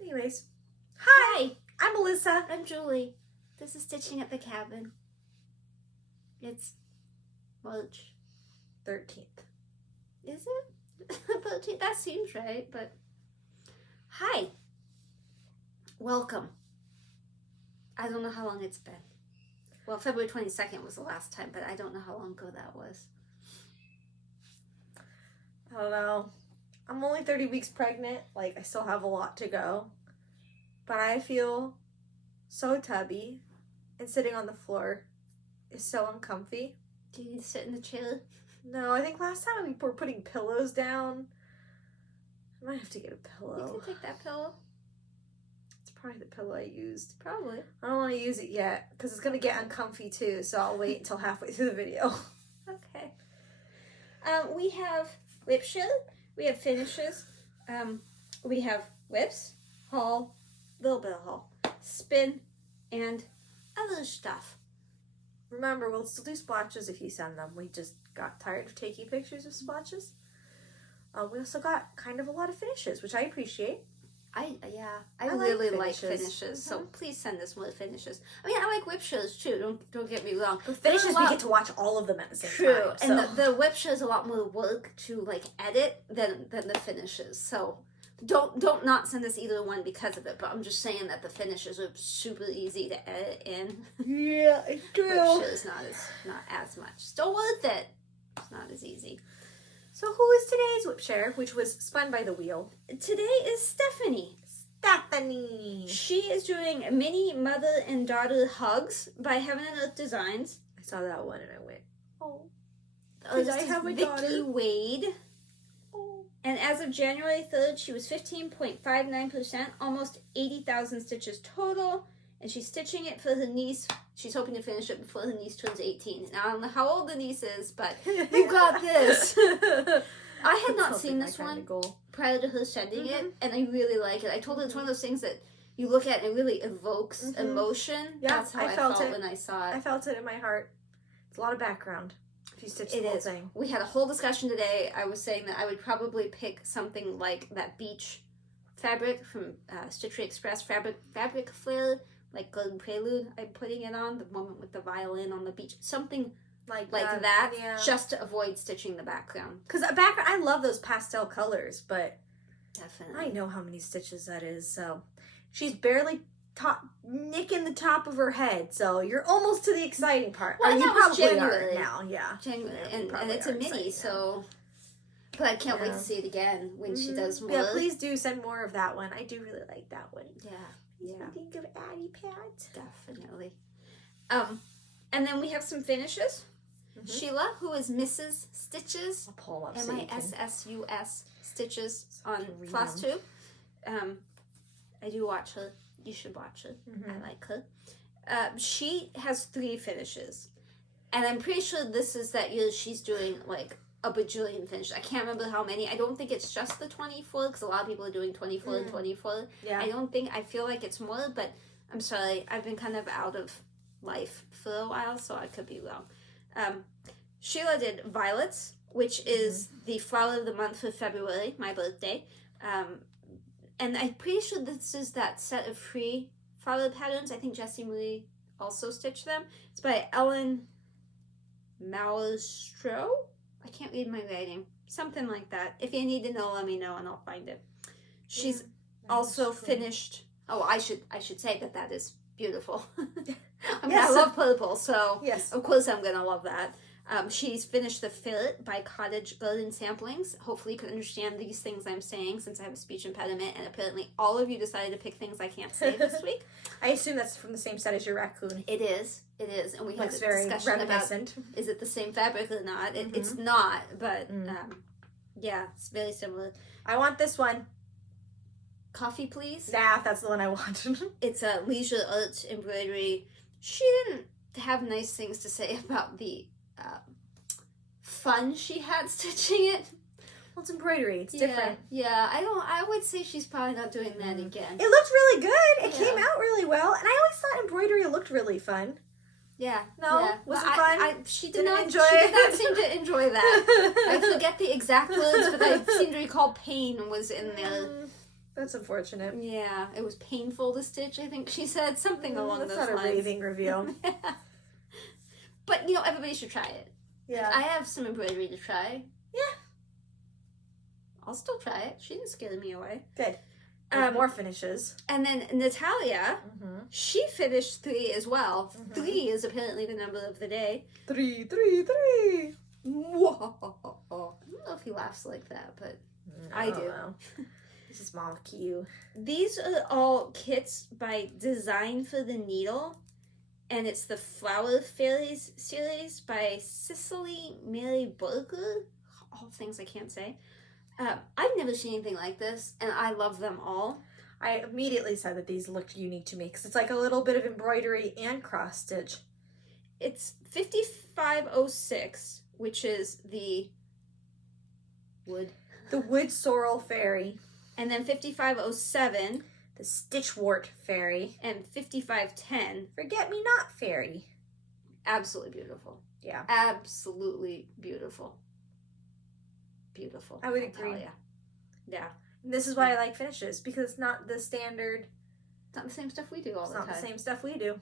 Anyways, hi, I'm Melissa. I'm Julie. This is Stitching at the Cabin. It's March 13th. Is it? 13th? That seems right, but hi. Welcome. I don't know how long it's been. Well, February 22nd was the last time, but I don't know how long ago that was. I don't know. I'm only 30 weeks pregnant. Like, I still have a lot to go. But I feel so tubby. And sitting on the floor is so uncomfy. Do you need to sit in the chair? No, I think last time we were putting pillows down. I might have to get a pillow. You can take that pillow. It's probably the pillow I used. Probably. I don't want to use it yet because it's going to get uncomfy too. So I'll wait until halfway through the video. Okay. We have WIP SHARE. We have finishes. We have WIPs, haul, little bit of haul, spin, and other stuff. Remember, we'll still do splotches if you send them. We just got tired of taking pictures of splotches. We also got kind of a lot of finishes, which I appreciate. I I really like like finishes. finishes. So please send us more finishes. I mean, I like WIP shares too. Don't get me wrong. With finishes, we get to watch all of them at the same True, time. and the WIP share is a lot more work to like edit than the finishes. So don't not send us either one because of it. But I'm just saying that the finishes are super easy to edit in. Yeah, it's true. WIP share is not as much. Still worth it. It's not as easy. So who is today's WIP share, which was spun by the wheel? Today is Stephanie. Stephanie. She is doing mini mother and daughter hugs by Heaven and Earth Designs. I saw that one and I went, oh. This I is have a Vickie daughter. Wade. Oh. And as of January 3rd, she was 15.59%, almost 80,000 stitches total. And she's stitching it for her niece. She's hoping to finish it before her niece turns 18. Now, I don't know how old the niece is, but you got this. I had not seen this one prior to her sending it, and I really like it. I told her it's one of those things that you look at and it really evokes emotion. Yeah, that's how I felt when I saw it. I felt it in my heart. It's a lot of background if you stitch the whole thing. We had a whole discussion today. I was saying that I would probably pick something like that beach fabric from Stitchery Express, fabric flare, like Golden Prelude. I'm putting it on, the woman with the violin on the beach. Something like that, yeah. Just to avoid stitching the background. Because background, I love those pastel colors, but definitely I know how many stitches that is. So she's barely nicking the top of her head. So you're almost to the exciting part. Well, you probably January are now, yeah. January, and it's a mini, so. But I can't wait to see it again when she does more. Yeah, please do send more of that one. I do really like that one. Yeah. Think of Addie Pat. Definitely. And then we have some finishes. Sheila, who is Mrs. Stitches, MISSUS Stitches on FlossTube. I do watch her. You should watch her. I like her. She has 3 finishes. And I'm pretty sure this is that year she's doing like a bajillion finishes. I can't remember how many. I don't think it's just the 24 because a lot of people are doing 24 and 24. Yeah. I feel like it's more, but I'm sorry. I've been kind of out of life for a while, so I could be wrong. Sheila did Violets, which is the flower of the month for February, my birthday. And I'm pretty sure this is that set of free flower patterns. I think Jessie Marie also stitched them. It's by Ellen Maustro. I can't read my writing. Something like that. If you need to know, let me know and I'll find it. She's also finished. Oh, I should say that is beautiful. I mean, I love purple, so of course I'm gonna love that. She's finished the Fillet by Cottage Garden Samplings. Hopefully you can understand these things I'm saying since I have a speech impediment, and apparently all of you decided to pick things I can't say this week. I assume that's from the same set as your raccoon. It is, and we had a very discussion about is it the same fabric or not. It's not, but yeah, it's very similar. I want this one. Coffee, please. Nah, that's the one I want. It's a Leisure Arts embroidery. She didn't have nice things to say about the fun she had stitching it. Well, it's embroidery. It's different. Yeah, I would say she's probably not doing that again. It looked really good. It came out really well. And I always thought embroidery looked really fun. Yeah. No? Yeah. Was But it fun? She did Didn't not enjoy She it? did not seem to enjoy that. I forget the exact words, but I seem to recall pain was in there. That's unfortunate. Yeah, it was painful to stitch, I think she said. Something along those lines. That's not a raving review. But, everybody should try it. Yeah. I have some embroidery to try. Yeah. I'll still try it. She didn't scare me away. Good. More finishes. And then Natalia, she finished 3 as well. 3 is apparently the number of the day. 3. Whoa. I don't know if he laughs like that, but I do. This is Mama Q. These are all kits by Design for the Needle, and it's the Flower Fairies series by Cicely Mary Burger. All things I can't say. I've never seen anything like this, and I love them all. I immediately said that these looked unique to me because it's like a little bit of embroidery and cross stitch. It's 5506, which is the wood. The wood sorrel fairy. And then 5507. The stitchwort fairy. And 5510. Forget-me-not fairy. Absolutely beautiful. Yeah. Absolutely beautiful. Beautiful. I would agree. Yeah. This is why I like finishes, because it's not the standard. It's not the same stuff we do all the time. It's not the same stuff we do.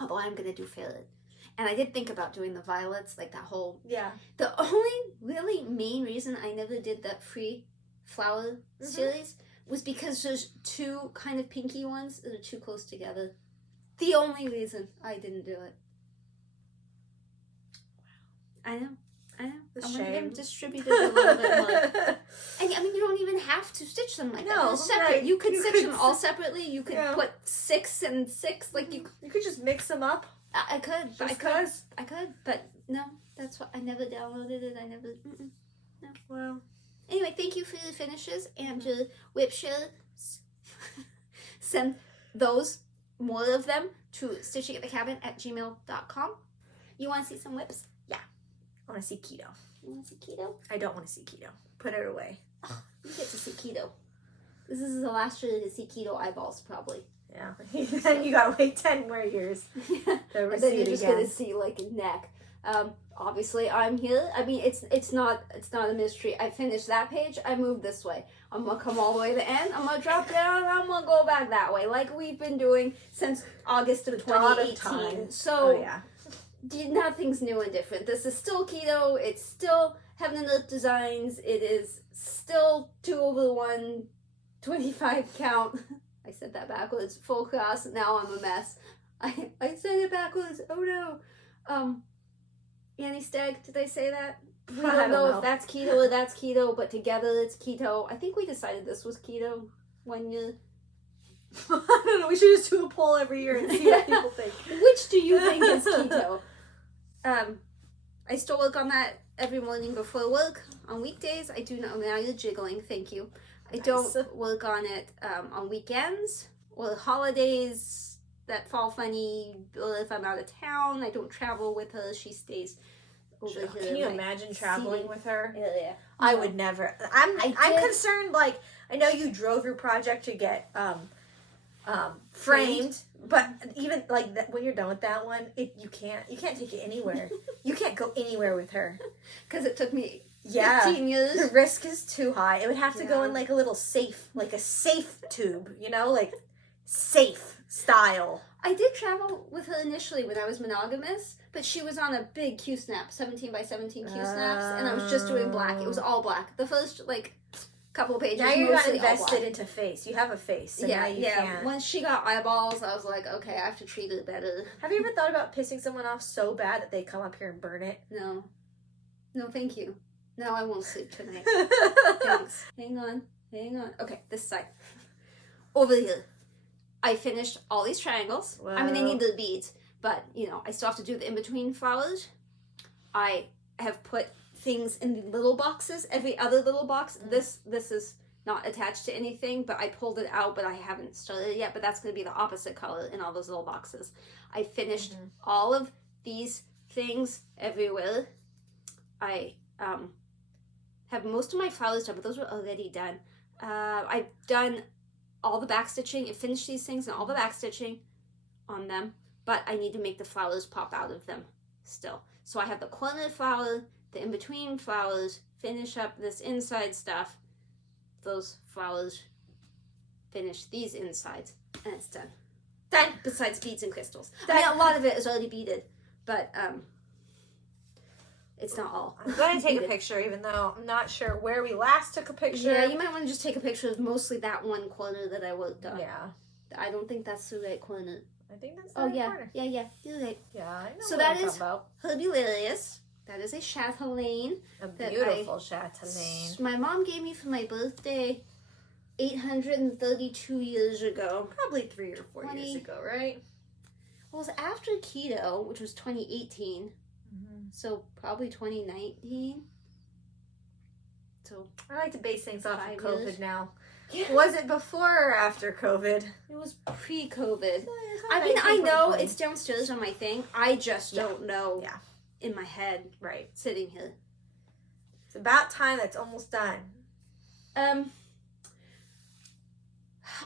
Although I'm going to do violet. And I did think about doing the violets, like that whole... Yeah. The only really main reason I never did that free flower series was because there's 2 kind of pinky ones that are too close together. The only reason I didn't do it. I know. I want them distributed a little bit more. And you don't even have to stitch them like that. They're separate. Right. You could stitch them all separately. You could put 6 and 6. Like you could just mix them up. I could. I could. But no, that's what I never downloaded it. I never. No. Well. Anyway, thank you for the finishes and your WIP share. Send those, more of them, to StitchingAtTheCabin@gmail.com. You want to see some WIPs? Yeah. I want to see Keto. You want to see Keto? I don't want to see Keto. Put it away. Oh, you get to see Keto. This is the last year to see Keto eyeballs, probably. Yeah. Then you gotta wait 10 more years. And then you're just gonna see like a neck. Obviously I'm here. I mean, it's not a mystery. I finished that page. I moved this way. I'm gonna come all the way to the end. I'm gonna drop down. I'm gonna go back that way, like we've been doing since August of 2018. So nothing's new and different. This is still Keto. It's still Heaven and Earth Designs. It is still 2/1 25 count. I said that backwards. Full cross. Now I'm a mess. I said it backwards. Oh no. Annie Stagg, did I say that? We don't know if that's Keto or that's Keto, but together it's Keto. I think we decided this was Keto 1 year. I don't know. We should just do a poll every year and see what people think. Which do you think is Keto? I still work on that every morning before work on weekdays. I do not. Now you're jiggling. Thank you. I don't work on it on weekends or holidays that fall funny, or if I'm out of town. I don't travel with her. She stays over here. Can you imagine traveling with her? Yeah. I would never. I'm concerned. Like, I know you drove your project to get framed, but even like that, when you're done with that one, you can't take it anywhere. You can't go anywhere with her because it took me 15 years. The risk is too high. It would have to go in like a little safe, like a safe tube, like safe style. I did travel with her initially when I was monogamous, but she was on a big Q snap, 17 by 17 Q snaps, and I was just doing black. It was all black. The first couple of pages. Now you got invested into face. You have a face. So now you can't. Once she got eyeballs, I was like, okay, I have to treat it better. Have you ever thought about pissing someone off so bad that they come up here and burn it? No, thank you. No, I won't sleep tonight. Thanks. Hang on. Okay, this side. Over here. I finished all these triangles. Whoa. I mean, they need the beads, but, I still have to do the in-between flowers. I have put things in the little boxes, every other little box. This is not attached to anything, but I pulled it out, but I haven't started it yet, but that's going to be the opposite color in all those little boxes. I finished all of these things everywhere. I have most of my flowers done, but those were already done. I've done all the back stitching and finished these things and all the back stitching on them. but I need to make the flowers pop out of them still. So I have the corner flower, the in-between flowers, finish up this inside stuff. Those flowers finish these insides, and it's done. Done. Besides beads and crystals. Done. I mean, a lot of it is already beaded, but it's not all. I'm going to take a picture, even though I'm not sure where we last took a picture. Yeah, you might want to just take a picture of mostly that one corner that I worked on. Yeah. I don't think that's the right corner. I think that's the right corner. Yeah, you're right. Yeah, I know so what that I'm is about. Herbilarius. That is a Chatelaine. A beautiful Chatelaine. My mom gave me for my birthday 832 years ago. Probably 3 or 4 years ago, right? Well, it was after Keto, which was 2018. So probably 2019. So I like to base things off of 5 COVID years. now. Yeah. Was it before or after COVID? It was pre-COVID. So I mean, I know it's downstairs on my thing. I just don't know in my head. Right. Sitting here. It's about time that's almost done. I'm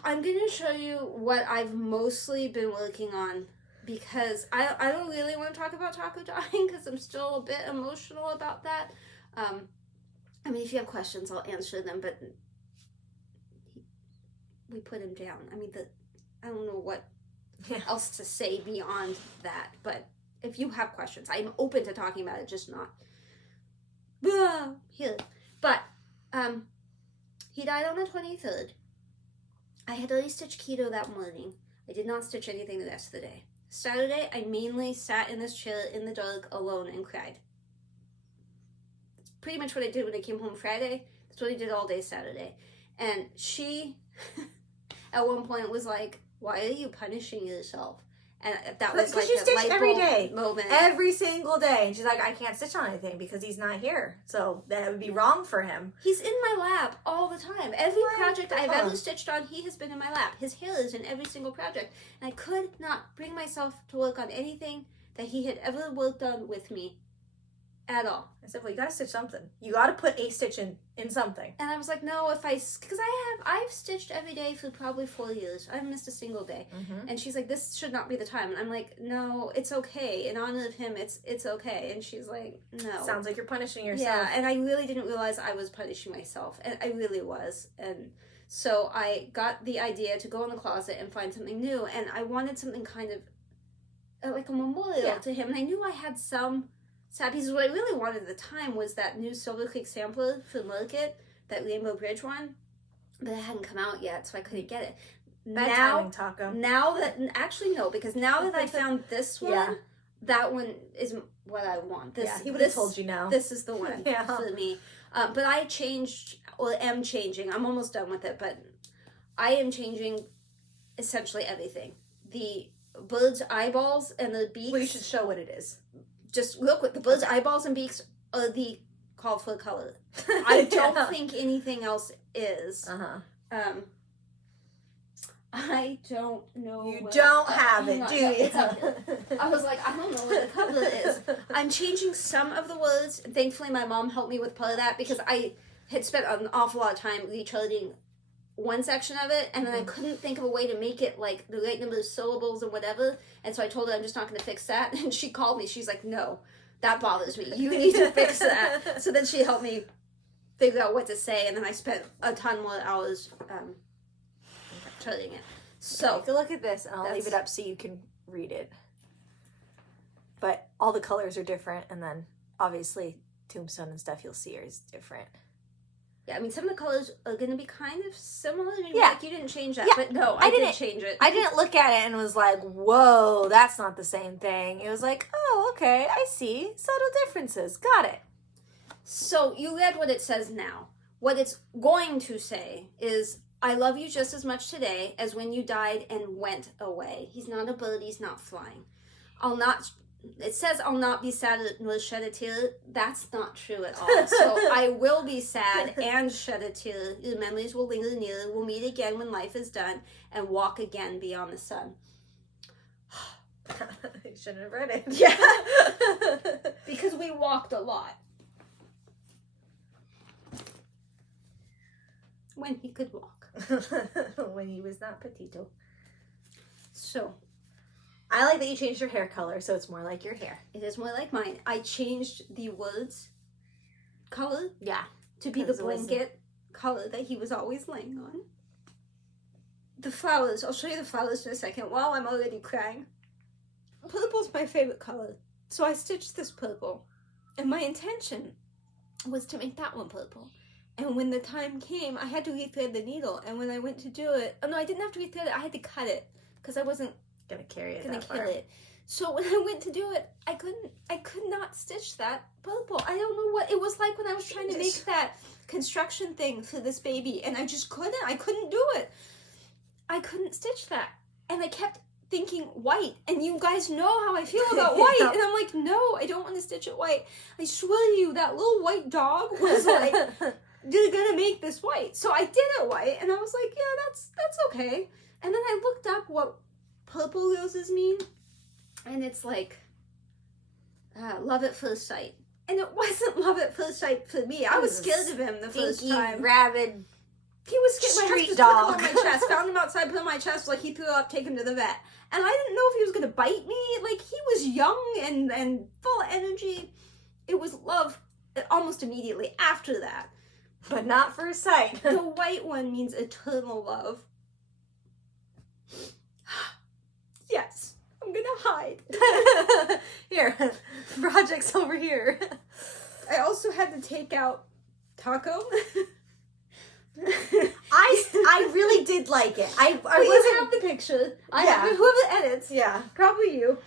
going to show you what I've mostly been working on, because I don't really want to talk about taco dyeing because I'm still a bit emotional about that. I mean, if you have questions, I'll answer them, but we put him down. I mean, I don't know what else to say beyond that, but if you have questions, I'm open to talking about it, just not here. But he died on the 23rd. I had already stitched Keto that morning. I did not stitch anything the rest of the day. Saturday, I mainly sat in this chair in the dark alone and cried. That's pretty much what I did when I came home Friday. That's what I did all day Saturday. And she, at one point, was like, "Why are you punishing yourself?" And that was like you a stitch light every bulb day, moment. every single day, and she's like, "I can't stitch on anything because he's not here, so that would be wrong for him." He's in my lap all the time. Every project I've ever stitched on, he has been in my lap. His hair is in every single project, and I could not bring myself to work on anything that he had ever worked on with me at all. I said, "Well, you gotta stitch something. You gotta put a stitch in something." And I was like, no, because I've stitched every day for probably 4 years. I've missed a single day. Mm-hmm. And she's like, this should not be the time. And I'm like, no, it's okay. In honor of him, it's okay. And she's like, no. Sounds like you're punishing yourself. Yeah, and I really didn't realize I was punishing myself. And I really was. And so I got the idea to go in the closet and find something new. And I wanted something kind of like a memorial to him. And I knew I had some sad pieces. What I really wanted at the time was that new Silver Creek sampler for Market, that Rainbow Bridge one, but it hadn't come out yet, so I couldn't get it. Timing, Taco. Now that, actually no, because now that I found this one, that one is what I want. He would have told you now. This is the one for me. But I changed, or am changing, I'm almost done with it, but I am changing essentially everything. The bird's eyeballs and the beaks. Well, you should show what it is. Just real quick, the bird's eyeballs and beaks are the call for color. I don't think anything else is. I don't know. You don't have it, do you? I was like, I don't know what the color is. I'm changing some of the words. Thankfully, my mom helped me with part of that because I had spent an awful lot of time recharting one section of it, and then I couldn't think of a way to make it like the right number of syllables and whatever, and so I told her I'm just not going to fix that, and she called me. She's like, no, that bothers me. You need to fix that. So then she helped me figure out what to say, and then I spent a ton more hours charting it. So take a look at this, and I'll leave it up so you can read it. But all the colors are different, and then obviously Tombstone and stuff you'll see is different. Yeah, I mean, some of the colors are going to be kind of similar. Yeah. Like, you didn't change that, but no, I did change it. I didn't look at it and was like, whoa, that's not the same thing. It was like, oh, okay, I see. Subtle differences. Got it. So you read what it says now. What it's going to say is, I love you just as much today as when you died and went away. He's not a bird, he's not flying. It says I'll not be sad nor shed a tear. That's not true at all. So I will be sad and shed a tear. Your memories will linger near. We'll meet again when life is done and walk again beyond the sun. You shouldn't have read it. Yeah. Because we walked a lot. When he could walk. When he was not petito. So, I like that you changed your hair color, so it's more like your hair. It is more like mine. I changed the words color. Yeah. To be the blanket color that he was always laying on. The flowers. I'll show you the flowers in a second. While I'm already crying. Purple's my favorite color. So I stitched this purple. And my intention was to make that one purple. And when the time came, I had to rethread the needle. And when I went to do it... Oh, no, I didn't have to rethread it. I had to cut it. Because I wasn't... Gonna carry it gonna kill it. So when I went to do it, I could not stitch that purple. I don't know what it was like when I was trying to make that construction thing for this baby, and I just couldn't. I couldn't do it. I couldn't stitch that, and I kept thinking white. And you guys know how I feel about white, and I'm like, no, I don't want to stitch it white. I swear to you, that little white dog was like, you're gonna make this white. So I did it white, and I was like, yeah, that's okay. And then I looked up what purple roses mean. And it's like, love at first sight. And it wasn't love at first sight for me. I was scared of him the first time. Rabid, he was scared. Street dog. Put him on my chest. Found him outside, put him on my chest. Like, he threw up, take him to the vet. And I didn't know if he was going to bite me. Like, he was young and full of energy. It was love almost immediately after that. But not first sight. The white one means eternal love. Yes. I'm gonna hide. Here, project's over here. I also had to take out Taco. I really did like it. I wasn't have the picture. Whoever edits. Yeah. Probably you.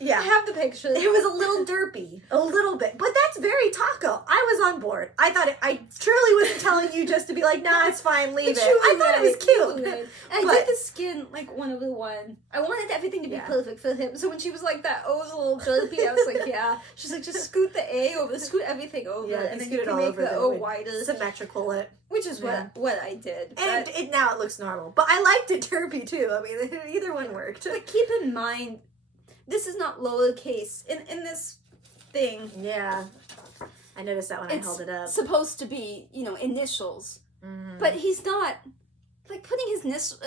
Yeah. I have the picture. It was a little derpy. A little bit. But that's very Taco. I was on board. I thought I truly wasn't telling you just to be like, nah, it's fine, leave it. I thought it was cute. And I did the skin like 101. I wanted everything to be perfect for him. So when she was like that, oh, it was a little derpy, I was like, yeah. She's like, just scoot the A over, scoot everything over. Yeah, and then you can make the O wider. Symmetrical it. Which is what I did. And now it looks normal. But I liked it derpy too. I mean, either one worked. But keep in mind, this is not lowercase in this thing. Yeah. I noticed that when I held it up. It's supposed to be, initials. Mm-hmm. But he's not, like, putting his initials,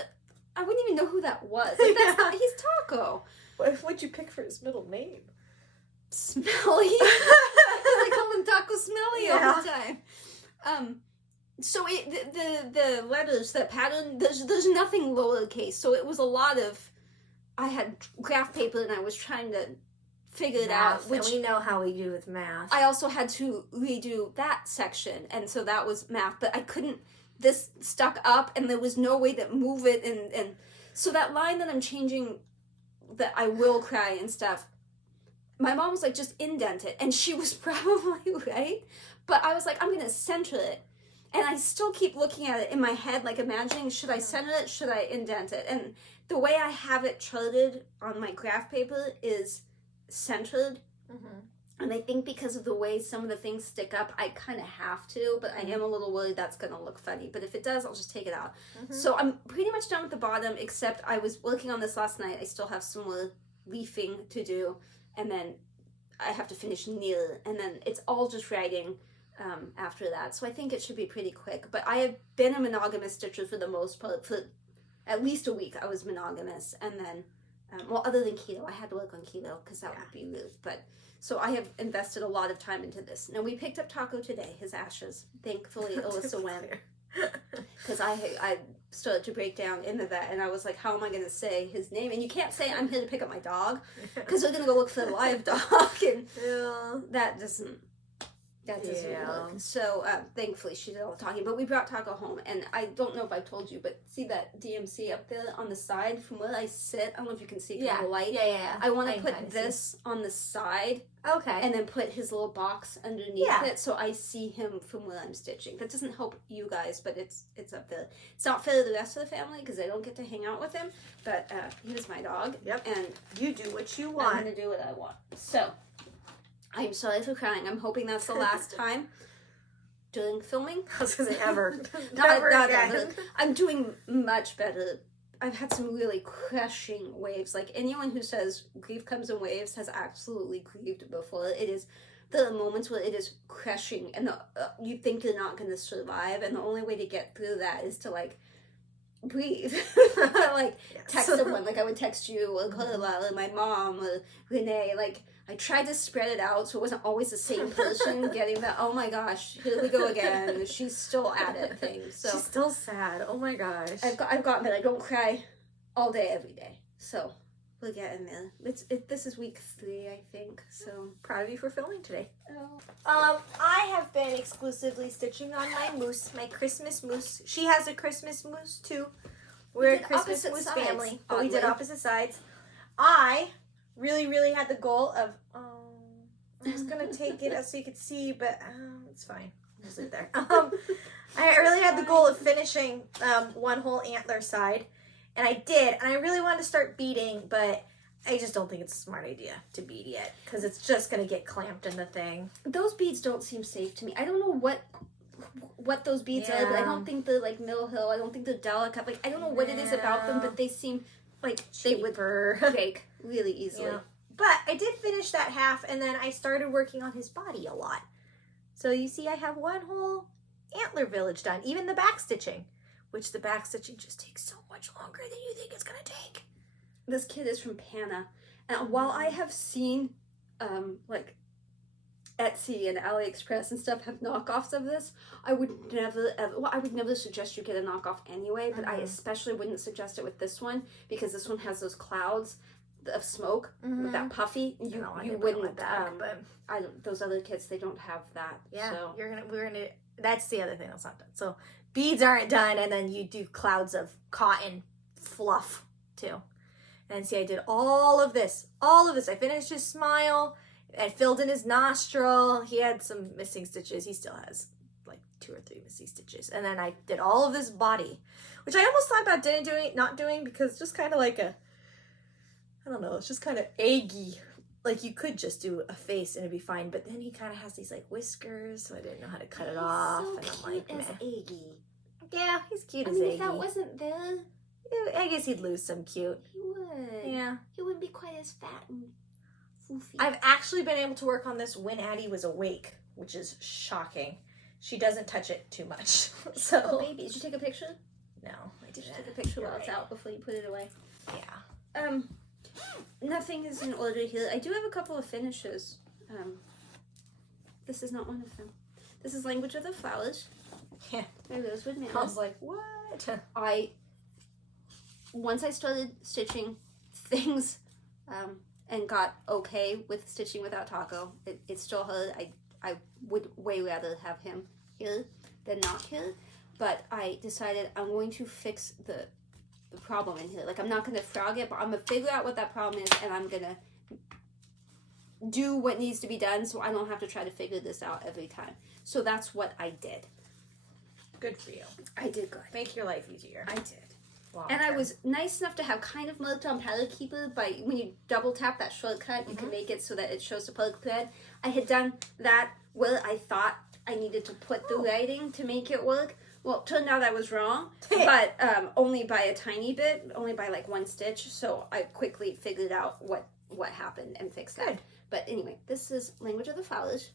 I wouldn't even know who that was. Like, that's not, he's Taco. What'd you pick for his middle name? Smelly. I call him Taco Smelly all the time. So the letters, that pattern, there's nothing lowercase. So it was a lot of, I had graph paper and I was trying to figure it out. Which we know how we do with math. I also had to redo that section, and so that was math. But I couldn't. This stuck up, and there was no way to move it, and so that line that I'm changing, that I will cry and stuff. My mom was like, just indent it, and she was probably right. But I was like, I'm gonna center it, and I still keep looking at it in my head, like imagining, should I center it, should I indent it, and the way I have it charted on my graph paper is centered. Mm-hmm. And I think because of the way some of the things stick up, I kind of have to, but I am a little worried that's going to look funny. But if it does, I'll just take it out. Mm-hmm. So I'm pretty much done with the bottom, except I was working on this last night. I still have some more leafing to do, and then I have to finish near, and then it's all just writing after that. So I think it should be pretty quick. But I have been a monogamous stitcher for the most part. For at least a week I was monogamous, and then other than Keto, I had to work on Keto because that would be rude. But so I have invested a lot of time into this. Now we picked up Taco today, his ashes. Thankfully Alyssa went, because I started to break down in the vet, and I was like, how am I going to say his name? And you can't say I'm here to pick up my dog, because they're going to go look for the live dog, and that doesn't work. So thankfully she did all the talking, but we brought Taco home, and I don't know if I told you, but see that DMC up there on the side from where I sit? I don't know if you can see from the light. Yeah. I want to put this on the side, and then put his little box underneath it, so I see him from where I'm stitching. That doesn't help you guys, but it's up there. It's not fair to the rest of the family because I don't get to hang out with him, but he was my dog. Yep. And you do what you want. I'm going to do what I want. So I'm sorry for crying. I'm hoping that's the last time during filming. I was going to say ever. Never again. Ever. I'm doing much better. I've had some really crushing waves. Like, anyone who says grief comes in waves has absolutely grieved before. There are moments where it is crushing, and you think you're not going to survive, and the only way to get through that is to, like, breathe. Like, text someone. Like, I would text you, or Carla, or my mom, or Renee. Like, I tried to spread it out so it wasn't always the same person getting that, oh my gosh, here we go again. She's still at it thing. So she's still sad. Oh my gosh. I've gotten that I don't cry all day, every day. So we're getting there. This is week 3, I think. So proud of you for filming today. Oh. I have been exclusively stitching on my moose, my Christmas moose. She has a Christmas moose too. We're a Christmas moose family, but we did opposite sides. I really had the goal of, I was gonna take it so you could see, but it's fine. I'll just leave it there. I really had the goal of finishing one whole antler side, and I did, and I really wanted to start beading, but I just don't think it's a smart idea to bead yet, because it's just gonna get clamped in the thing. Those beads don't seem safe to me. I don't know what those beads are, but I don't think they're like M-Hill. I don't think they're delicate. Like, I don't know what it is about them, but they seem like they would break really easily. Yeah. But I did finish that half, and then I started working on his body a lot. So you see I have one whole antler village done, even the back stitching, which the back stitching just takes so much longer than you think it's going to take. This kid is from Pana, and while I have seen like Etsy and AliExpress and stuff have knockoffs of this, I would never suggest you get a knockoff anyway, but I especially wouldn't suggest it with this one, because this one has those clouds of smoke with that puffy. You wouldn't that, but those other kits, they don't have that. Yeah, so we're gonna that's the other thing that's not done. So beads aren't done, and then you do clouds of cotton fluff too. And see, I did all of this. I finished his smile. I filled in his nostril. He had some missing stitches. He still has like 2 or 3 missing stitches. And then I did all of this body, which I almost thought about not doing, because it's just kind of like I don't know, it's just kind of eggy. Like, you could just do a face and it'd be fine, but then he kind of has these like whiskers, so I didn't know how to cut it off. So and cute I'm like, as Eggy. Yeah, he's cute as Eggy. Eggy. If that wasn't there, I guess he'd lose some cute. he would. Yeah. He wouldn't be quite as fat and foofy. I've actually been able to work on this when Addie was awake, which is shocking. She doesn't touch it too much. So. Oh, baby, did you take a picture? No, I didn't. Take a picture while it's out before you put it away. Yeah. Nothing is in order here. I do have a couple of finishes. This is not one of them. This is Language of the Flowers. Yeah. There goes with Nana. I was like, what? Once I started stitching things, and got okay with stitching without Taco, it still hurt. I would way rather have him here than not here, but I decided I'm going to fix the problem in here. Like, I'm not going to frog it, but I'm going to figure out what that problem is, and I'm going to do what needs to be done so I don't have to try to figure this out every time. So that's what I did. Good for you. I did good. Make your life easier. I did. And I was nice enough to have kind of marked on Pattern Keeper by when you double tap that shortcut, you can make it so that it shows the plug thread. I had done that where I thought I needed to put the writing to make it work. Well, it turned out I was wrong, but only by a tiny bit, only by like 1 stitch. So I quickly figured out what happened and fixed that. But anyway, this is Language of the Flowers.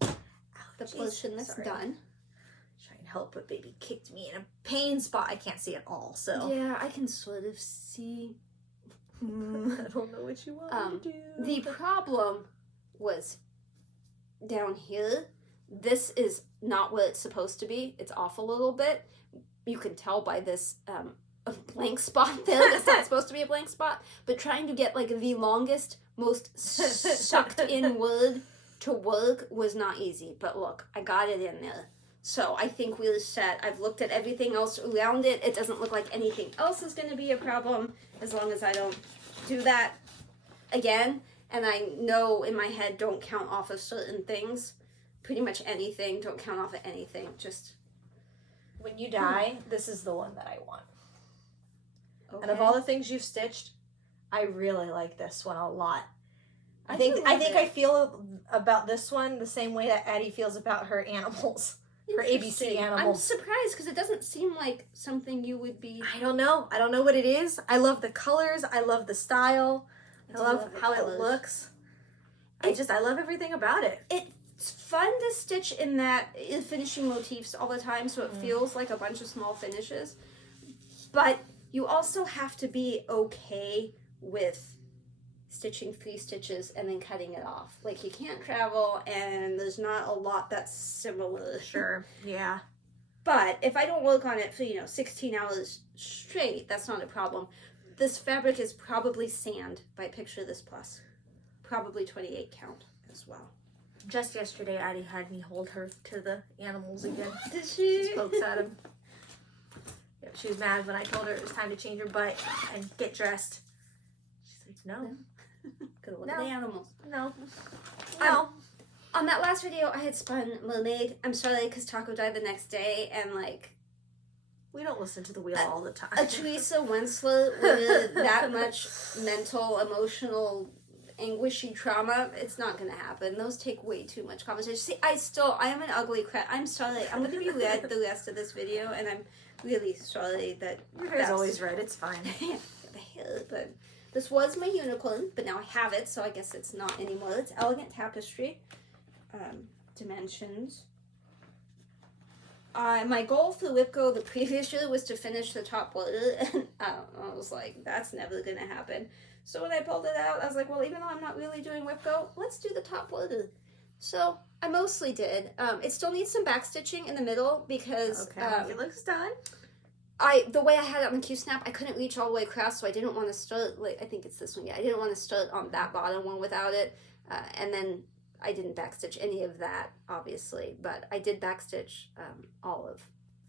The portion that's done. Trying to help, but baby kicked me in a pain spot. I can't see at all, so. Yeah, I can sort of see. I don't know what you want to do. The problem was down here. This is not where it's supposed to be. It's off a little bit. You can tell by this a blank spot there. That's not supposed to be a blank spot. But trying to get like the longest, most sucked in word to work was not easy. But look, I got it in there. So I think we're set. I've looked at everything else around it. It doesn't look like anything else is going to be a problem as long as I don't do that again. And I know in my head, don't count off of certain things. Pretty much anything. Don't count off of anything. Just when you die, this is the one that I want. Okay. And of all the things you've stitched, I really like this one a lot. I think I feel about this one the same way that Addie feels about her animals. Her ABC animals. I'm surprised because it doesn't seem like something you would be. I don't know what it is. I love the colors. I love the style. I love how it looks. I love everything about it. It's fun to stitch in finishing motifs all the time, so it feels like a bunch of small finishes. But you also have to be okay with stitching 3 stitches and then cutting it off. Like, you can't travel, and there's not a lot that's similar. Sure, yeah. But if I don't work on it for, 16 hours straight, that's not a problem. This fabric is probably sand by Picture This Plus. Probably 28 count as well. Just yesterday, Addie had me hold her to the animals again. Did she? She pokes at him. Yep, she was mad when I told her it was time to change her butt and get dressed. She's like, no. Gotta look at the animals. No. No. On that last video, I had spun Mermaid. I'm sorry, because Taco died the next day, and we don't listen to the wheel all the time. A Teresa Winslet with that much mental, emotional, anguishy trauma, it's not gonna happen. Those take way too much conversation. See, I am an ugly crap. I'm sorry. I'm gonna be red the rest of this video, and I'm really sorry that your hair's always red. It's fine. The hair, but this was my unicorn, but now I have it, so I guess it's not anymore. It's Elegant Tapestry. Dimensions. My goal for WIP Go the previous year was to finish the top border, and I was like, that's never gonna happen. So when I pulled it out, I was like, well, even though I'm not really doing WIP Go, let's do the top border. So I mostly did. It still needs some back stitching in the middle because it looks done. The way I had it on the Q-snap, I couldn't reach all the way across, so I didn't want to start. I think it's this one. Yeah, I didn't want to start on that bottom one without it, and then I didn't backstitch any of that, obviously, but I did backstitch all of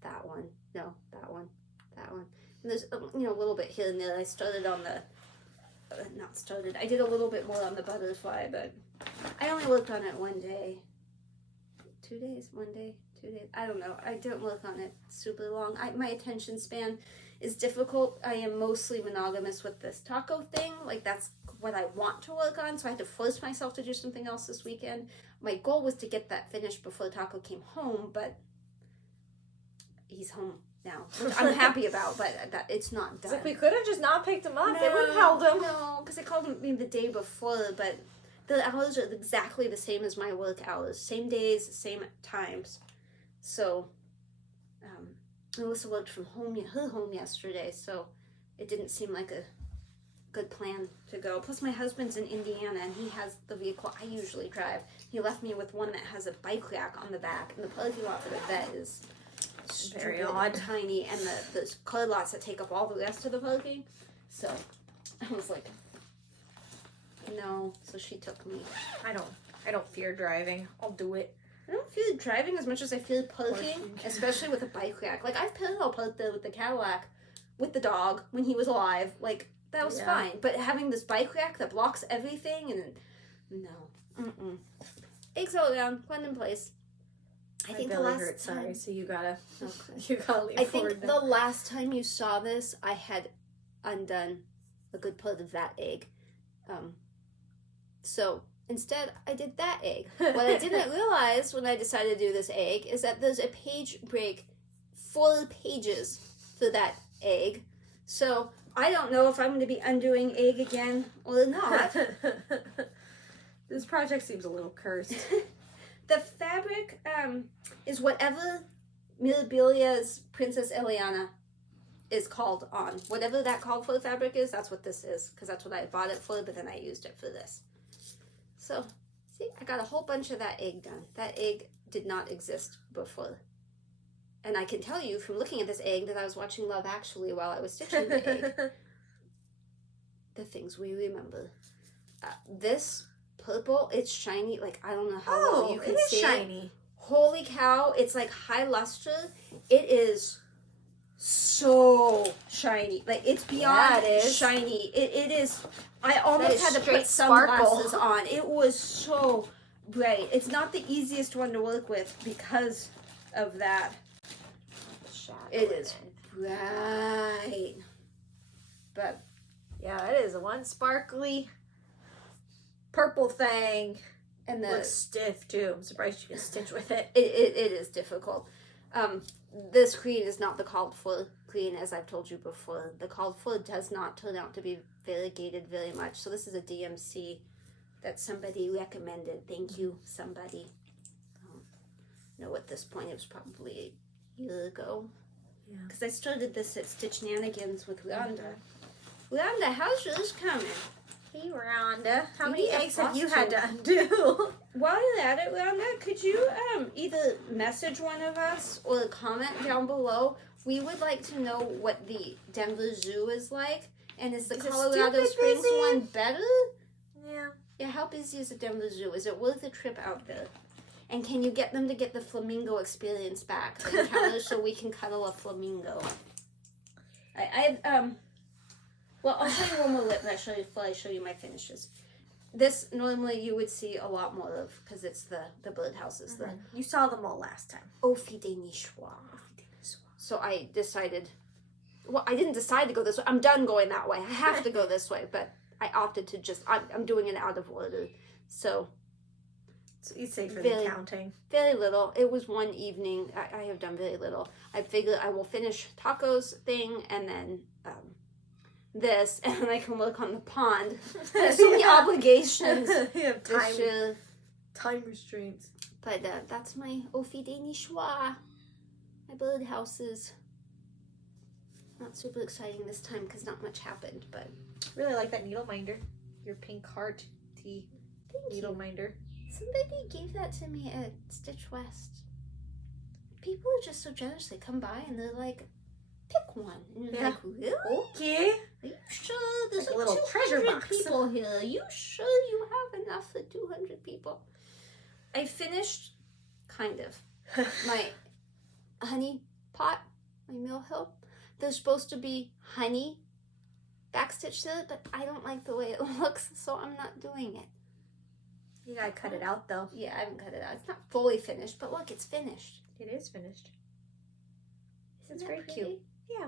that one. No, that one. And there's a little bit here and there. I started on the, I did a little bit more on the butterfly, but I only worked on it one day. 2 days, 1 day, 2 days. I don't know. I didn't work on it super long. My attention span is difficult. I am mostly monogamous with this taco thing. That's what I want to work on, so I had to force myself to do something else this weekend. My goal was to get that finished before Taco came home, but he's home now, which I'm happy about, but it's not done. It's like, we could have just not picked him up. They would have held him. No, because I called me the day before, but the hours are exactly the same as my work hours. Same days, same times. So, Melissa worked from her home yesterday, so it didn't seem like a good plan to go. Plus, my husband's in Indiana, and he has the vehicle I usually drive. He left me with one that has a bike rack on the back, and the parking lot for the vet is very odd, tiny, and the car lots that take up all the rest of the parking. So I was like, no. So she took me. I don't fear driving. I'll do it. I don't fear driving as much as I fear parking, especially with a bike rack. I've parallel parked there with the Cadillac, with the dog when he was alive. That was fine. But having this bike rack that blocks everything, and no. Eggs all down, blend in place. I think the last hurt, time. Sorry, so you gotta lean I forward. think the last time you saw this, I had undone a good part of that egg. So instead, I did that egg. What I didn't realize when I decided to do this egg is that there's a page break, 4 pages for that egg. So I don't know if I'm going to be undoing egg again or not. This project seems a little cursed. The fabric is whatever Mirabilia's Princess Eliana is called on. Whatever that called for fabric is, that's what this is. Because that's what I bought it for, but then I used it for this. So, see, I got a whole bunch of that egg done. That egg did not exist before. And I can tell you from looking at this egg that I was watching Love Actually while I was stitching the egg. The things we remember. This purple, it's shiny. I don't know how well you can see shiny. It. Holy cow, it's high luster. It is so shiny. It's beyond shiny. It is. I almost had to put sunglasses on. It was so bright. It's not the easiest one to work with because of that. It is bright. But yeah, it is one sparkly purple thing. And looks stiff too. I'm surprised you can stitch with it. It is difficult. This green is not the called for green, as I've told you before. The called for does not turn out to be variegated very much. So this is a DMC that somebody recommended. Thank you, somebody. No, at this point it was probably a year ago. Yeah. Because I started this at Stitchnanigans with Rhonda. Rhonda, how's yours coming? Hey, Rhonda. How You many need a eggs have you FlossTube. had to undo? While you're at it, Rhonda, could you either message one of us or comment down below? We would like to know what the Denver Zoo is like. And is the Colorado stupid Springs busy? one better? Yeah. Yeah, how busy is the Denver Zoo? Is it worth a trip out there? And can you get them to get the flamingo experience back to the counter so we can cuddle a flamingo? Well, I'll show you one more lip before I show you my finishes. This, normally you would see a lot more of, because it's the birdhouses. You saw them all last time. Au fil des nichoirs. So I decided, well, I didn't decide to go this way. I'm done going that way. I have to go this way, but I opted to just, I'm doing it out of order. So you'd say for the counting. Very little. It was one evening. I have done very little. I figured I will finish tacos thing and then this, and then I can work on the pond. There's so many obligations. You have time restraints. But that's my au fil des nichoirs. My birdhouses. Not super exciting this time because not much happened, but Really like that needle minder. Your pink heart tea needle minder. Somebody gave that to me at Stitch West. People are just so generous. They come by and they're like, pick one. And you're like, really? Okay. Are you sure? There's Like a like little treasure 200 box. people here. Are you sure you have enough for 200 people? I finished, kind of, my honey pot, my HAED. There's supposed to be honey backstitched to it, but I don't like the way it looks, so I'm not doing it. You gotta cut it out, though. Yeah, I haven't cut it out. It's not fully finished, but look, it's finished. It is finished. Isn't It's that very pretty? cute. Yeah.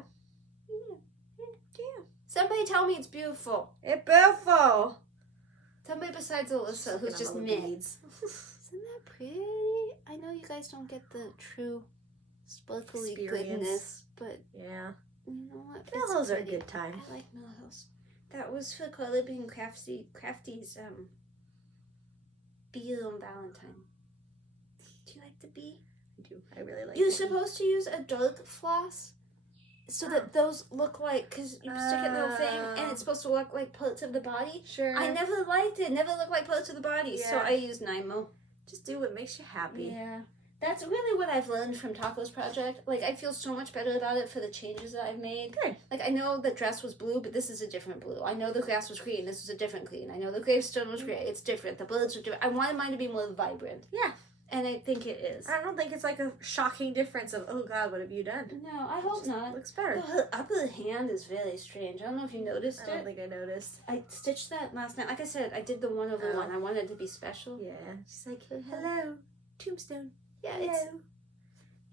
Somebody tell me it's beautiful. It's beautiful. Somebody besides Alyssa, who's just beads. Isn't that pretty? I know you guys don't get the true sparkly Experience. goodness, but Yeah. you know what? It's Mill-Hills are a pretty. good time. I like Mill-Hills. That was for Carla being Crafty's bee on Valentine. Do you like the bee? I do. I really like You're it. supposed to use a dark floss so that those look like, because you stick it in the little thing and it's supposed to look like parts of the body. Sure. I never liked it. Never looked like parts of the body. So Yeah. I used Nymo. Just do what makes you happy. Yeah. That's really what I've learned from Taco's project. Like, I feel so much better about it for the changes that I've made. Good. Like, I know the dress was blue, but this is a different blue. I know the grass was green. This is a different green. I know the gravestone was gray. It's different. The birds are different. I wanted mine to be more vibrant. Yeah. And I think it is. I don't think it's like a shocking difference of, oh God, what have you done? No, I hope not. Looks better. Her upper hand is very strange. I don't know if you noticed I don't it. think I noticed. I stitched that last night. Like I said, I did the 1/1. I wanted it to be special. Yeah. She's like, hello, tombstone. Yeah, Hello. it's...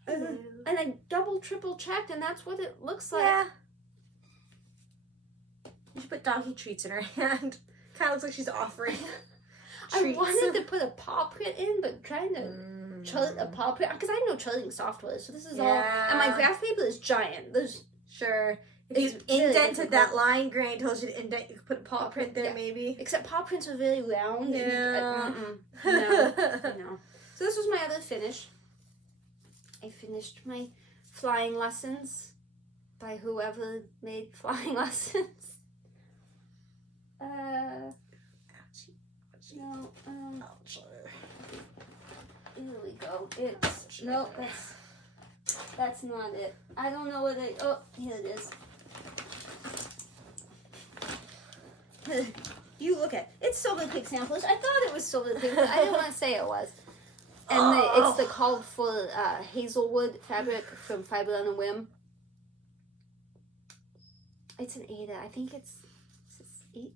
Hello. And I double, triple checked, and that's what it looks like. Yeah. You should put doggy treats in her hand. Kind of looks like she's offering I treats. wanted to put a paw print in, but trying to chart a paw print, because I have no charting software, so this is all... And my graph paper is giant. There's... Sure. If you It's really indented that difficult. line, Granny told you to indent, you could put a paw print there, Yeah. maybe. Except paw prints are very round. Yeah. No. So this was my other finish. I finished my flying lessons by whoever made flying lessons. No, here we go. It's, no, that's not it. I don't know what oh, here it is. You look at it's Silver Creek samplers. I thought it was Silver Creek, but I didn't want to say it was. And it's the called for Hazelwood fabric from Fiber on a Whim. It's an Ada. I think it's 18.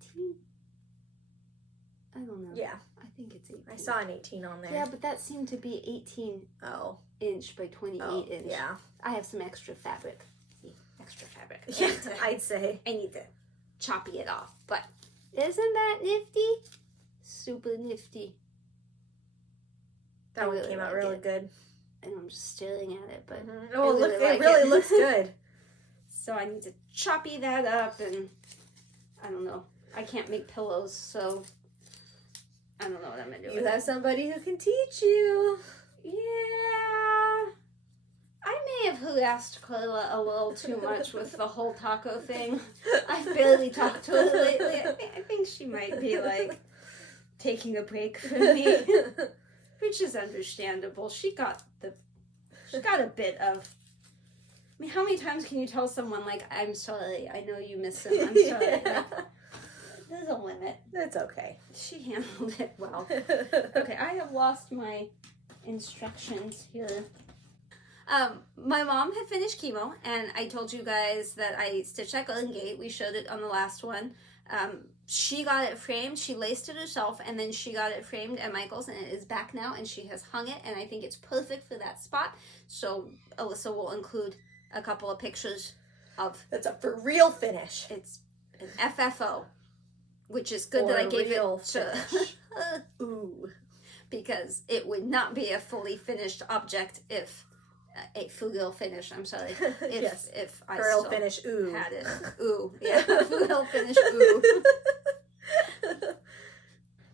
I don't know. Yeah. I think it's 18. I saw an 18 on there. Yeah, but that seemed to be 18 inch by 28 inch. Yeah. I have some extra fabric. Extra fabric. Yeah, I'd say. I need to choppy it off. But isn't that nifty? Super nifty. That one came out really good. And I'm just staring at it, but Oh, look! It really looks good. So I need to choppy that up, and I don't know. I can't make pillows, so I don't know what I'm gonna do. You have somebody who can teach you. Yeah. I may have harassed Carla a little too much with the whole taco thing. I've barely talked to her lately. I think she might be, like, taking a break from me, which is understandable. She got a bit of... I mean, how many times can you tell someone, like, I'm sorry, I know you miss him, I'm sorry. Like, there's a limit. That's okay. She handled it well. Okay, I have lost my instructions here. My mom had finished chemo, and I told you guys that I stitched that Golden Gate. We showed it on the last one. She got it framed, she laced it herself, and then she got it framed at Michael's, and it is back now, and she has hung it, and I think it's perfect for that spot. So Alyssa will include a couple of pictures of... That's a for real finish. It's an FFO, which is good that I gave it to... Ooh. Because it would not be a fully finished object if... a full finish, I'm sorry. If I Full still finish, ooh. had it. Ooh, yeah. Full finish, ooh.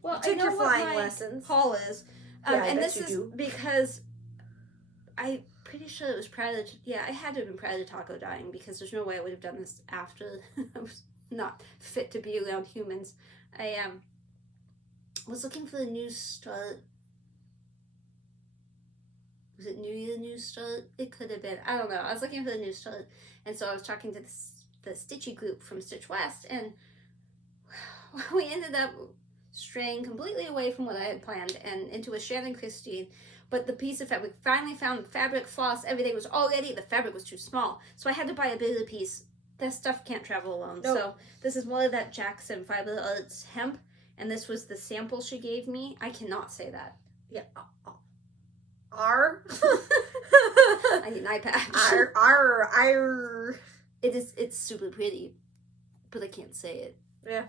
Well, you took I know your what flying my lessons. haul is. Yeah, and I bet this you is do. because I'm pretty sure it was prior to, I had to have been prior to Taco dying, because there's no way I would have done this after. I was not fit to be around humans. I was looking for the new start. Was it New Year New Start? It could have been. I don't know. I was looking for the new start. And so I was talking to the Stitchy group from Stitch West. And we ended up straying completely away from what I had planned and into a Shannon Christine. But the piece of fabric, finally found fabric, floss, everything was all ready. The fabric was too small. So I had to buy a bigger piece. That stuff can't travel alone. Nope. So this is more of that Jackson Fiber Arts hemp. And this was the sample she gave me. I cannot say that. Yeah. R. I need an eye patch. R. It's super pretty, but I can't say it. Yeah.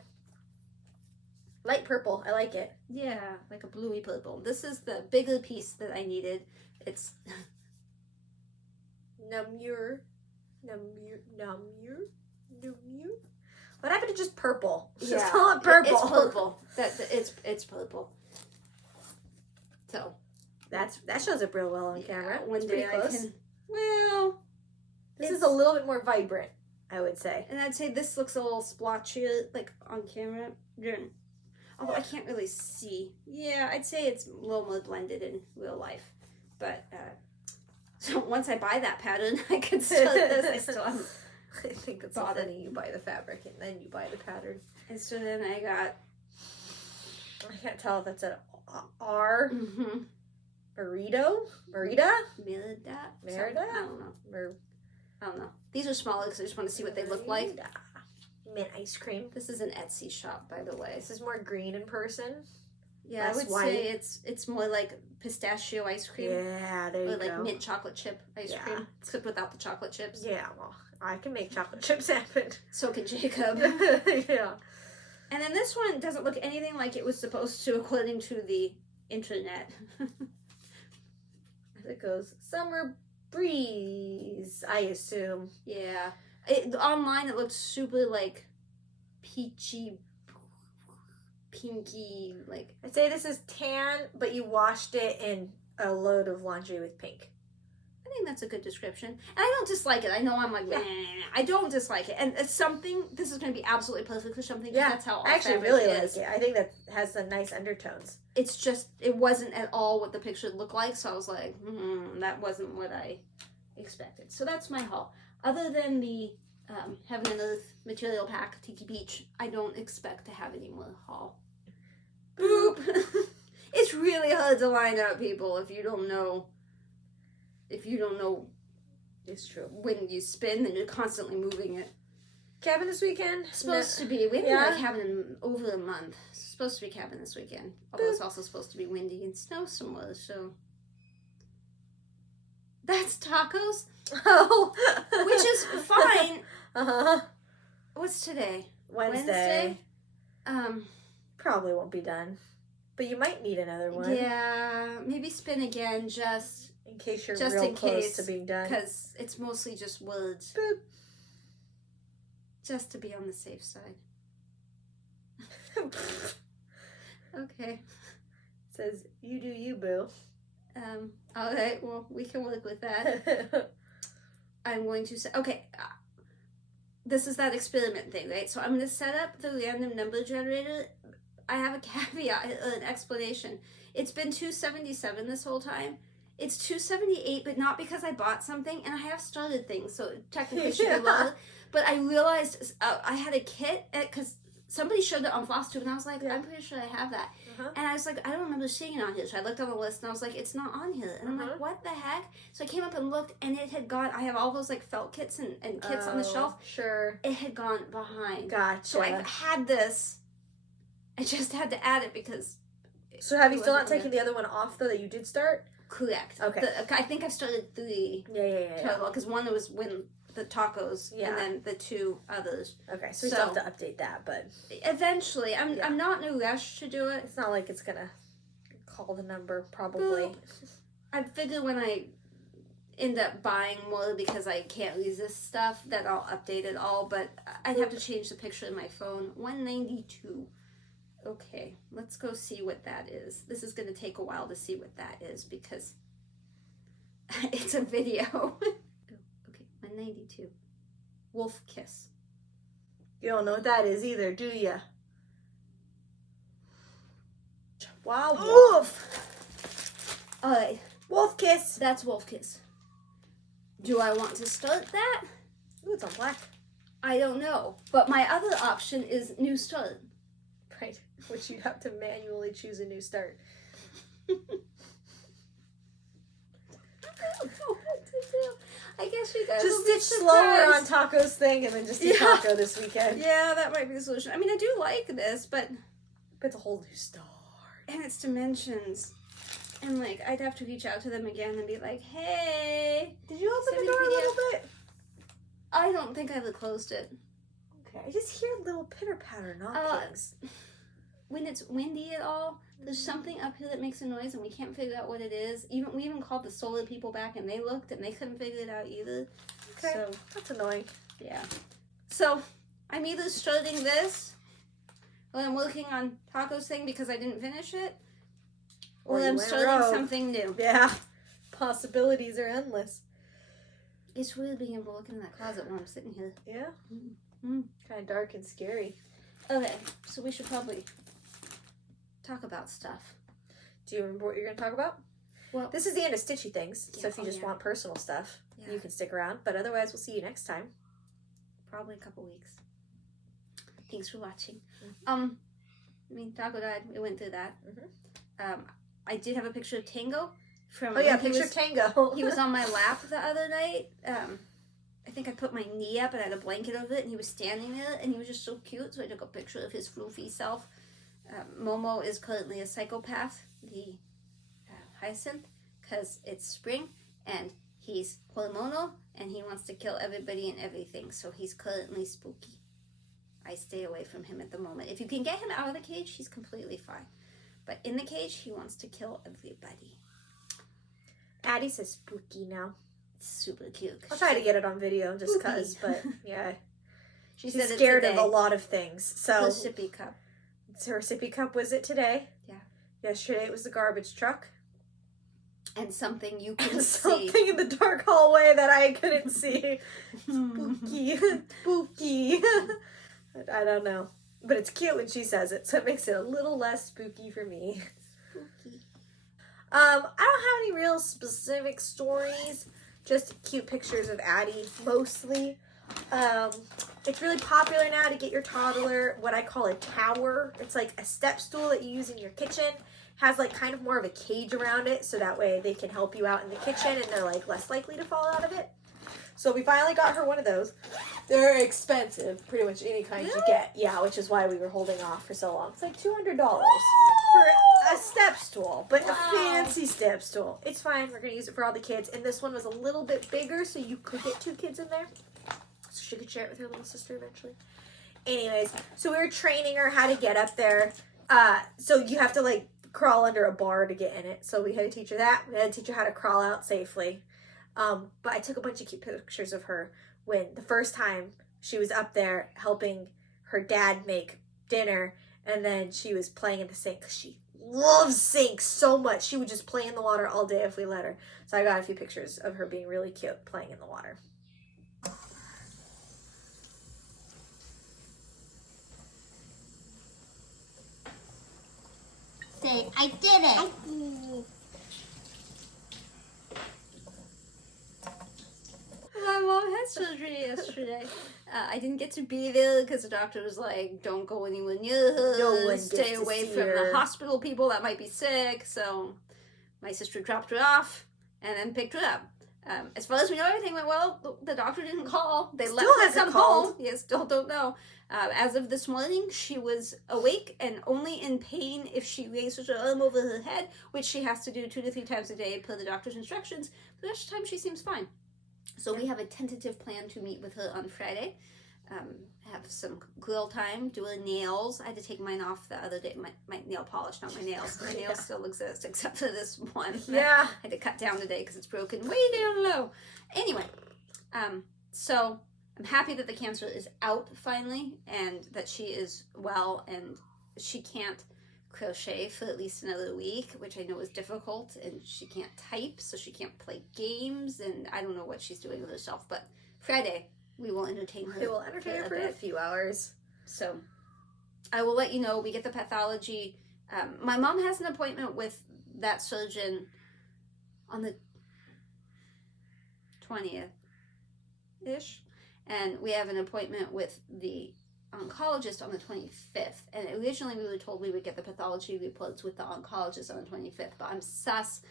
Light purple. I like it. Yeah, like a bluey purple. This is the bigger piece that I needed. It's Namur. What happened to just purple? Just call it purple. It's purple. It's purple. So that shows up real well on camera. One it's day pretty close. I can. Well, this is a little bit more vibrant, I would say. And I'd say this looks a little splotchier, like on camera. Although I can't really see. Yeah, I'd say it's a little more blended in real life. But so once I buy that pattern, I could start this. I still haven't. I think it's so funny. You buy the fabric and then you buy the pattern. And so then I got. I can't tell if it's an R. Mm-hmm. Merida? Merida? I don't know. These are smaller because I just want to see what they look like. Mint ice cream. This is an Etsy shop, by the way. This is more green in person. Yeah, I would say it's more like pistachio ice cream. Yeah, there you go. Or like mint chocolate chip ice cream, except without the chocolate chips. Yeah, well, I can make chocolate chips happen. So can Jacob. Yeah. And then this one doesn't look anything like it was supposed to, according to the internet. It goes summer breeze, I assume. Yeah. Online it looked super like peachy, pinky, like. I'd say this is tan, but you washed it in a load of laundry with pink. I think that's a good description. And I don't dislike it. I know I'm like, I don't dislike it. And it's something, this is going to be absolutely perfect for something. Yeah, that's how I actually really like it. I think that has some nice undertones. It's just, it wasn't at all what the picture looked like. So I was like, that wasn't what I expected. So that's my haul. Other than the Heaven and Earth material pack, Tiki Beach, I don't expect to have any more haul. Boop! It's really hard to line out people if you don't know. It's true. When you spin, then you're constantly moving it. Cabin this weekend? It's supposed to be. We haven't had a cabin in over a month. It's supposed to be cabin this weekend. Although it's also supposed to be windy and snow somewhere, so. That's tacos. Oh. Which is fine. Uh-huh. What's today? Wednesday. Probably won't be done. But you might need another one. Yeah, maybe spin again just in case you're real close to being done. Because it's mostly just words. Boop. Just to be on the safe side. Okay. Says, you do you, boo. Alright, well, we can work with that. I'm going to say, okay, this is that experiment thing, right? So I'm going to set up the random number generator. I have a caveat, an explanation. It's been 277 this whole time. It's 278, but not because I bought something, and I have started things, so it technically should be lower. But I realized I had a kit, because somebody showed it on FlossTube, and I was like, I'm pretty sure I have that. And I was like, I don't remember seeing it on here. So I looked on the list, and I was like, it's not on here. And I'm like, what the heck? So I came up and looked, and it had gone, I have all those, like, felt kits and kits on the shelf. Sure. It had gone behind. Gotcha. So I've had this. I just had to add it because... So have you still not taken the other one off, though, that you did start? Correct. Okay. I think I've started 3 total, because one was when the tacos, and then the 2 others. Okay, so we still have to update that, but... Eventually. I'm not in a rush to do it. It's not like it's gonna call the number, probably. Well, I figure when I end up buying more because I can't resist stuff, that I'll update it all, but I'd have to change the picture in my phone. 192. Okay, let's go see what that is. This is going to take a while to see what that is because it's a video. Okay, 192. Wolf kiss. You don't know what that is either, do ya? Wow, wolf! Alright. Wolf kiss! That's wolf kiss. Do I want to start that? Ooh, it's on black. I don't know. But my other option is new start. Right, which you have to manually choose a new start. I don't know what to do. I guess you guys just will be stitch slower surprised. on Taco's thing and then just do Taco this weekend. Yeah, that might be the solution. I mean, I do like this, but it's a whole new start. And it's dimensions. And, like, I'd have to reach out to them again and be like, hey. Did you open the door a little bit? I don't think I ever closed it. Okay, I just hear little pitter-patter knockings. When it's windy at all, there's something up here that makes a noise and we can't figure out what it is. We even called the solar people back and they looked and they couldn't figure it out either. Okay, so, that's annoying. Yeah. So, I'm either starting this, or I'm working on Taco's thing because I didn't finish it, or I'm starting something new. Yeah, possibilities are endless. It's weird being able to look in that closet when I'm sitting here. Yeah? Mm-hmm. Kind of dark and scary. Okay, so we should probably talk about stuff. Do you remember what you're going to talk about? Well, this is the end of Stitchy Things, so if you just want personal stuff, you can stick around. But otherwise, we'll see you next time. Probably a couple weeks. Thanks for watching. I mean, Taco died. We went through that. I did have a picture of Tango. Picture of Tango. He was on my lap the other night. I think I put my knee up and I had a blanket over it and he was standing there and he was just so cute, so I took a picture of his floofy self. Momo is currently a psychopath, the hyacinth, because it's spring and he's hormonal and he wants to kill everybody and everything, so he's currently spooky. I stay away from him at the moment. If you can get him out of the cage, he's completely fine. But in the cage, he wants to kill everybody. Addie says spooky now. Super cute. I'll try to get it on video just because, but yeah. She's said scared of a lot of things. So her sippy cup. So her sippy cup was it today? Yeah. Yesterday it was the garbage truck. And something you couldn't see. Something in the dark hallway that I couldn't see. Spooky. Spooky. I don't know. But it's cute when she says it, so it makes it a little less spooky for me. Spooky. I don't have any real specific stories. Just cute pictures of Addie, mostly. It's really popular now to get your toddler what I call a tower. It's like a step stool that you use in your kitchen. Has like kind of more of a cage around it, so that way they can help you out in the kitchen and they're like less likely to fall out of it. So we finally got her one of those. They're expensive, pretty much any kind you get. Yeah, which is why we were holding off for so long. It's like $200 for a step stool, but a fancy step stool. It's fine. We're going to use it for all the kids. And this one was a little bit bigger, so you could get 2 kids in there. So she could share it with her little sister eventually. Anyways, so we were training her how to get up there. So you have to like crawl under a bar to get in it. So we had to teach her that. We had to teach her how to crawl out safely. But I took a bunch of cute pictures of her when the first time she was up there helping her dad make dinner, and then she was playing in the sink because she loves sinks so much. She would just play in the water all day if we let her. So I got a few pictures of her being really cute playing in the water. I did it. My mom had surgery yesterday. I didn't get to be there because the doctor was like, don't go anywhere near her. No one Stay gets to away see from her. the hospital people that might be sick. So my sister dropped her off and then picked her up. As far as we know, everything went well. The doctor didn't call. They let her come home. Yes, still don't know. As of this morning, she was awake and only in pain if she raises her arm over her head, which she has to do 2 to 3 times a day per the doctor's instructions. The rest of the time, she seems fine. So we have a tentative plan to meet with her on Friday. Have some girl time, do her nails. I had to take mine off the other day. My nail polish, not my nails. My nails still exist, except for this one. Yeah. I had to cut down today because it's broken way down low. Anyway, so I'm happy that the cancer is out finally and that she is well and she can't crochet for at least another week, which I know is difficult, and she can't type, so she can't play games, and I don't know what she's doing with herself, but Friday we will entertain her. We will entertain her for a few hours. So I will let you know. We get the pathology. My mom has an appointment with that surgeon on the 20th-ish, and we have an appointment with the oncologist on the 25th, and originally we were told we would get the pathology reports with the oncologist on the 25th, but I'm sus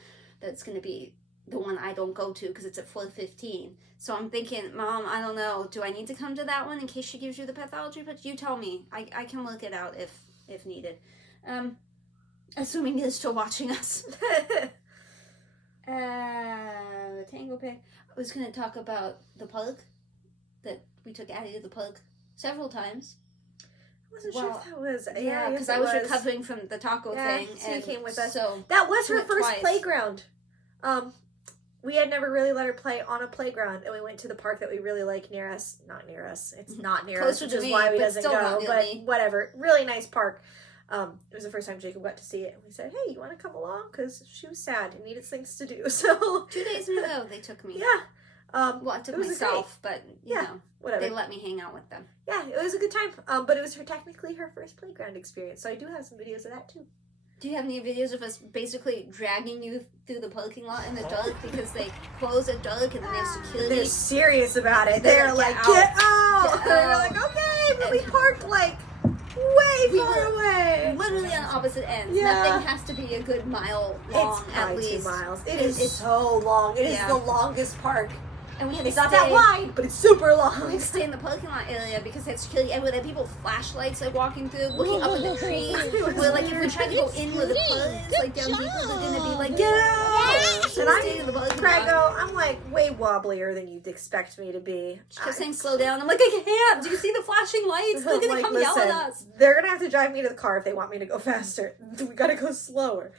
that it's going to be the one I don't go to because it's at 4:15. So I'm thinking, Mom, I don't know, do I need to come to that one in case she gives you the pathology? But you tell me. I can work it out if needed. Assuming you're still watching us. Tango Pig. I was going to talk about the park, that we took Addie to the park several times. I wasn't sure if that was... Yeah, because I was recovering from the taco thing. So you came with us. So that was her first twice. playground. We had never really let her play on a playground, and we went to the park that we really like near us. Not near us. It's not near us, which is why we doesn't go. But whatever. Really nice park. It was the first time Jacob got to see it, and we said, "Hey, you want to come along?" Because she was sad and needed things to do. So 2 days in a row they took me. Yeah. Well, I took myself, but you know, whatever. They let me hang out with them. Yeah, it was a good time. But it was technically her first playground experience, so I do have some videos of that too. Do you have any videos of us basically dragging you through the parking lot in the dark because they close at dark and then they have security? They're serious about it. They're like, get out! And we're like, okay, but we parked like way far away. Literally on opposite ends. Yeah. Nothing has to be a good mile long at least. 2 miles. It's so long. It is the longest park. And we had to it's not that wide, but it's super long. We had to stay in the parking lot area because they had security everywhere. There were people with flashlights like walking through, looking up at the trees. We're like, if we tried to go in where the park is, like down deeper, they're gonna be like, get out! And I'm like way wobblier than you'd expect me to be. She kept saying slow down. I'm like, I can't. Do you see the flashing lights? They're gonna come yell at us. They're gonna have to drive me to the car if they want me to go faster. We gotta go slower.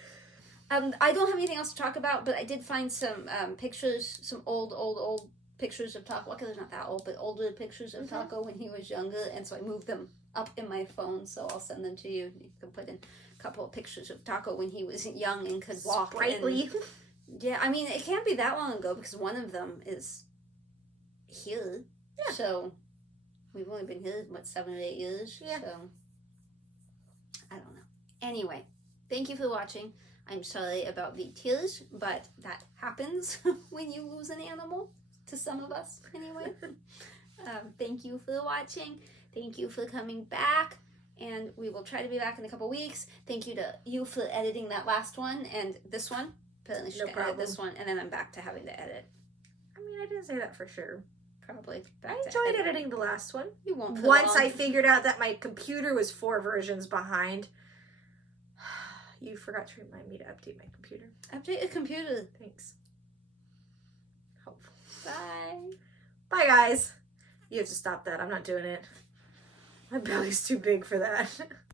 I don't have anything else to talk about, but I did find some pictures, some old pictures of Taco. Well, they're not that old, but older pictures of Taco when he was younger, and so I moved them up in my phone, so I'll send them to you. You can put in a couple of pictures of Taco when he was young and could walk. Sprightly. Yeah, I mean, it can't be that long ago because one of them is here. Yeah. So we've only been here, 7 or 8 years? Yeah. So I don't know. Anyway, thank you for watching. I'm sorry about the tears, but that happens when you lose an animal, to some of us anyway. Thank you for watching. Thank you for coming back, and we will try to be back in a couple weeks. Thank you to you for editing that last one and this one. Apparently she's gonna edit this one, and then I'm back to having to edit. I mean, I didn't say that for sure. Probably. I enjoyed editing the last one. You won't. Once I figured out that my computer was 4 versions behind. You forgot to remind me to update my computer. Update a computer. Thanks. Hopeful. Bye. Bye, guys. You have to stop that. I'm not doing it. My belly's too big for that.